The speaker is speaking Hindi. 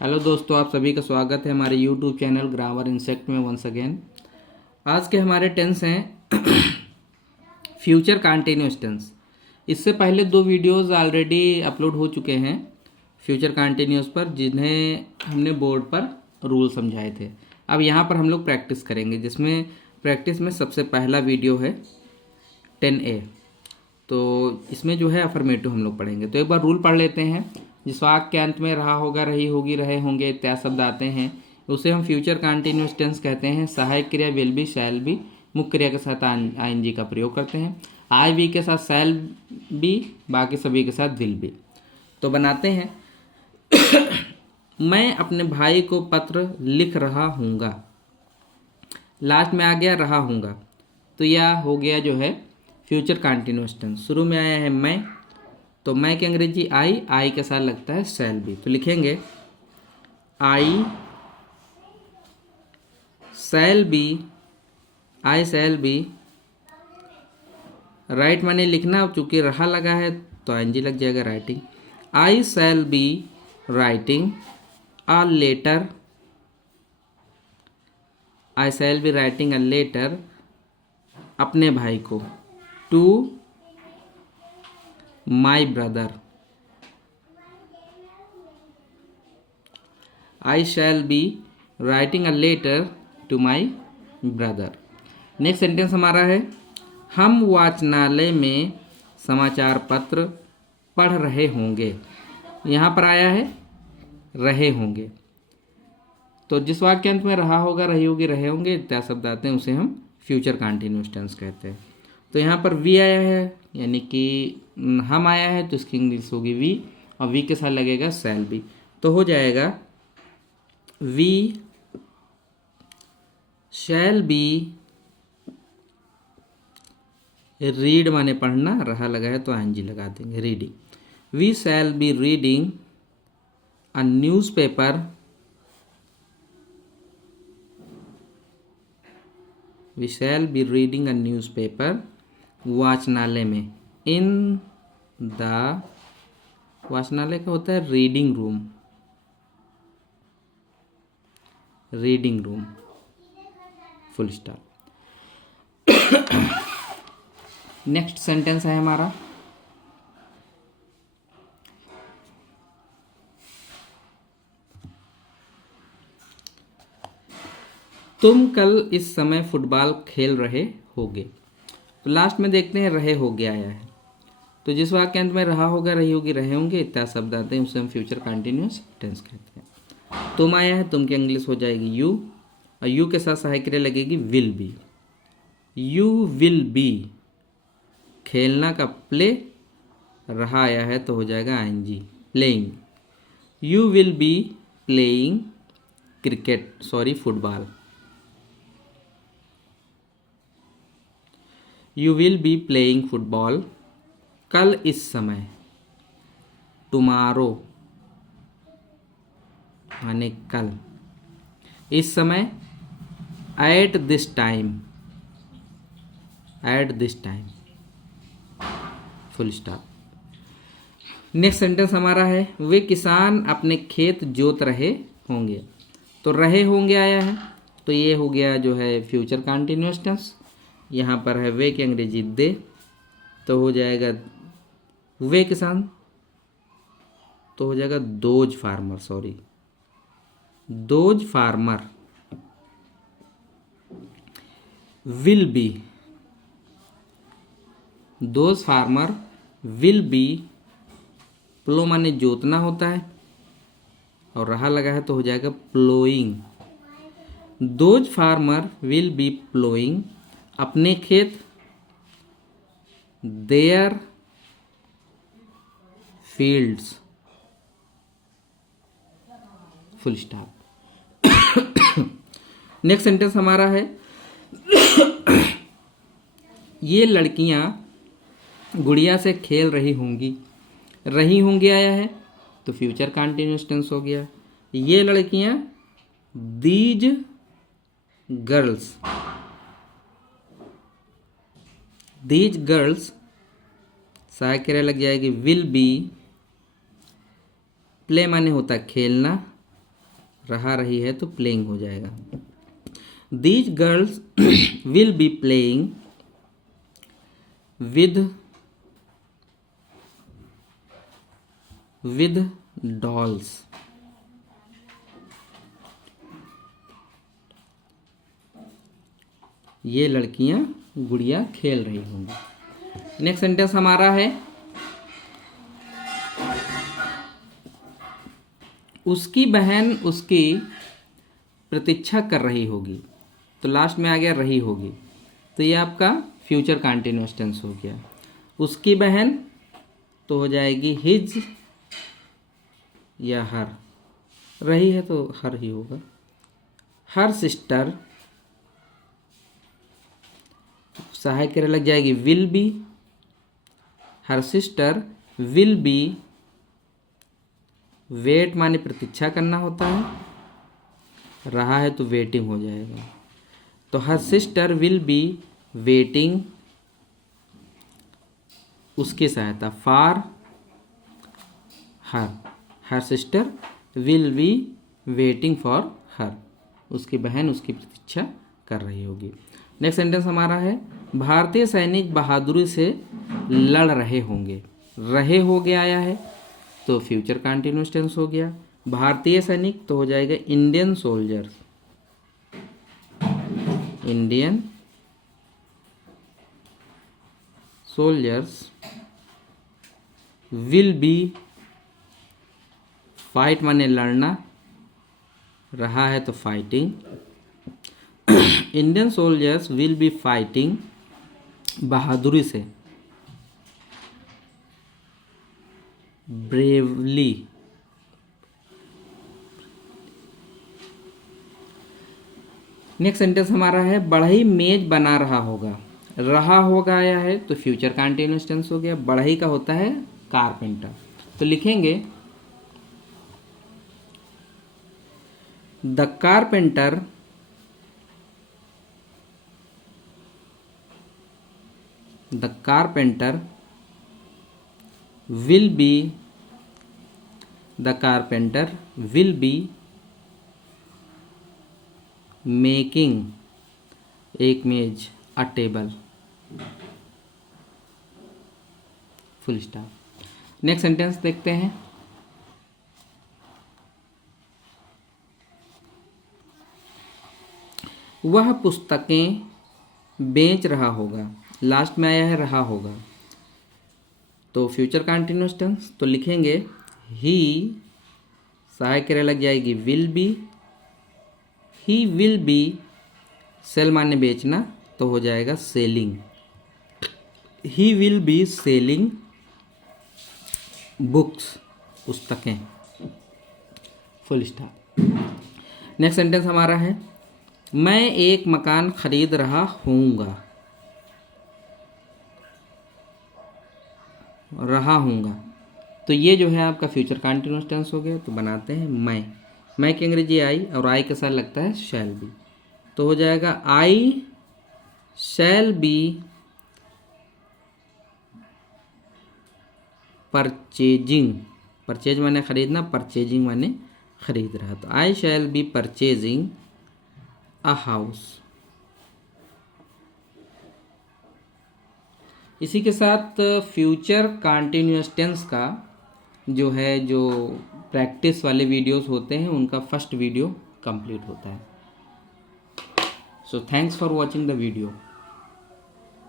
हेलो दोस्तों, आप सभी का स्वागत है हमारे यूट्यूब चैनल ग्रामर इंसेक्ट में वंस अगेन। आज के हमारे टेंस हैं फ्यूचर कंटिन्यूअस टेंस। इससे पहले दो वीडियोस ऑलरेडी अपलोड हो चुके हैं फ्यूचर कंटिन्यूअस पर, जिन्हें हमने बोर्ड पर रूल समझाए थे। अब यहाँ पर हम लोग प्रैक्टिस करेंगे, जिसमें प्रैक्टिस में सबसे पहला वीडियो है 10A। तो इसमें जो है अफर्मेटिव हम लोग पढ़ेंगे। तो एक बार रूल पढ़ लेते हैं। जिस वाक्य के अंत में रहा होगा, रही होगी, रहे होंगे इत्यादि शब्द आते हैं, उसे हम फ्यूचर कंटिन्यूअस टेंस कहते हैं। सहायक क्रिया विल बी, शैल बी, मुख्य क्रिया के साथ आईएनजी का प्रयोग करते हैं। आई बी के साथ शैल बी, बाकी सभी के साथ विल बी। तो बनाते हैं मैं अपने भाई को पत्र लिख रहा हूँगा। लास्ट में आ गया रहा हूँगा, तो यह हो गया जो है फ्यूचर कंटिन्यूअस टेंस। शुरू में आया है मैं, तो मैं की अंग्रेजी आई के साथ लगता है शैल बी। तो लिखेंगे I shall be, I shall be. Write माने लिखना, अब चूंकि रहा लगा है तो आईएनजी लग जाएगा writing. I shall be writing a letter, I shall be writing a letter अपने भाई को, to my brother. I shall be writing a letter to my brother. Next sentence हमारा है हम वाचनालय में समाचार पत्र पढ़ रहे होंगे। यहाँ पर आया है रहे होंगे, तो जिस वाक्य के अंत में रहा होगा, रही होगी, रहे होंगे इत्यादि शब्द आते हैं, उसे हम फ्यूचर कंटिन्यूअस टेंस कहते हैं। तो यहाँ पर वी आया है, यानी कि हम आया है, तो इसकी इंग्लिश होगी वी, और वी के साथ लगेगा शैल बी। तो हो जाएगा वी शैल बी रीड माने पढ़ना, रहा लगा है तो आईएनजी लगा देंगे reading. We shall be reading a newspaper, we shall be reading a newspaper वाचनालय में, इन द, वाचनालय का होता है reading room, reading room, full stop. Next sentence है हमारा तुम कल इस समय फुटबॉल खेल रहे होगे। तो लास्ट में देखते हैं रहे होगे आया है, तो जिस वाक्य के अंत में रहा होगा, रही होगी, रहे होंगे इत्यादि शब्द आते हैं, उसे हम फ्यूचर कंटिन्यूअस टेंस कहते हैं। तुम आया है, तुम की इंग्लिश हो जाएगी यू, और यू के साथ सहायक क्रिया लगेगी will be. You will be खेलना का प्ले, रहा आया है तो हो जाएगा ING playing. You will be playing cricket, sorry football. You will be playing football कल इस समय, टुमारो माने कल, इस समय at this time, at this time, full stop. Next sentence हमारा है वे किसान अपने खेत जोत रहे होंगे। तो रहे होंगे आया है, तो ये हो गया जो है फ्यूचर कंटिन्यूअस टेंस। यहाँ पर है वे की अंग्रेजी दे, तो हो जाएगा वे किसान, तो हो जाएगा those farmer, sorry those farmer will be, those farmer will be, plough माने जोतना होता है और रहा लगा है तो हो जाएगा ploughing. Those farmer will B ploughing अपने खेत, there fields, full stop. Next sentence हमारा है ये लड़कियां गुड़िया से खेल रही होंगी। रही होंगी आया है तो फ्यूचर कंटिन्यूअस टेंस हो गया। ये लड़कियां दीज गर्ल्स, दीज गर्ल्स सहायक क्रिया लग जाएगी विल बी, प्ले माने होता है खेलना, रहा रही है तो प्लेइंग हो जाएगा। These girls will be playing with dolls. ये लड़कियां गुड़िया खेल रही होंगी। नेक्स्ट सेंटेंस हमारा है उसकी बहन उसकी प्रतीक्षा कर रही होगी। तो लास्ट में आ गया रही होगी, तो ये आपका फ्यूचर कंटीन्यूअस टेंस हो गया। उसकी बहन तो हो जाएगी हिज या हर, रही है तो हर ही होगा। हर सिस्टर सहायक क्रिया लग जाएगी will be. Her sister will be, wait माने प्रतीक्षा करना होता है, रहा है तो वेटिंग हो जाएगा। तो हर सिस्टर विल बी वेटिंग, उसकी सहायता for her. Her sister will be waiting for her, उसकी बहन उसकी प्रतीक्षा कर रही होगी। नेक्स्ट सेंटेंस हमारा है भारतीय सैनिक बहादुरी से लड़ रहे होंगे। रहे हो गया आया है तो फ्यूचर कंटीन्यूअस टेंस हो गया। भारतीय सैनिक तो हो जाएगा Indian soldiers. Indian soldiers will be, fight माने लड़ना, रहा है तो fighting. Indian soldiers will be fighting बहादुरी से, ब्रेवली। नेक्स्ट सेंटेंस हमारा है बढ़ई मेज बना रहा होगा। रहा होगा आया है तो फ्यूचर कंटीन्यूअस टेंस हो गया। बढ़ई का होता है कारपेंटर, तो लिखेंगे the carpenter will be making एक मेज अ table, full stop. Next sentence देखते हैं। वह पुस्तकें बेच रहा होगा। लास्ट में आया है रहा होगा, तो फ्यूचर कंटीन्यूअस टेंस, तो लिखेंगे ही, सहायक क्रिया लग जाएगी will be. He will be, sell माने बेचना, तो हो जाएगा selling. He will be selling books, पुस्तकें, फुल स्टॉप। नेक्स्ट सेंटेंस हमारा है मैं एक मकान खरीद रहा हूँगा। तो ये जो है आपका फ्यूचर कंटीन्यूअस टेंस हो गया। तो बनाते हैं मैं की अंग्रेजी आई और आई के साथ लगता है शैल बी, तो हो जाएगा I shall be purchasing. Purchase माने खरीदना, परचेजिंग माने खरीद रहा, तो I shall be purchasing a house. इसी के साथ फ्यूचर कंटीन्यूअस टेंस का जो प्रैक्टिस वाले वीडियोस होते हैं उनका फर्स्ट वीडियो कंप्लीट होता है। So thanks for watching the video.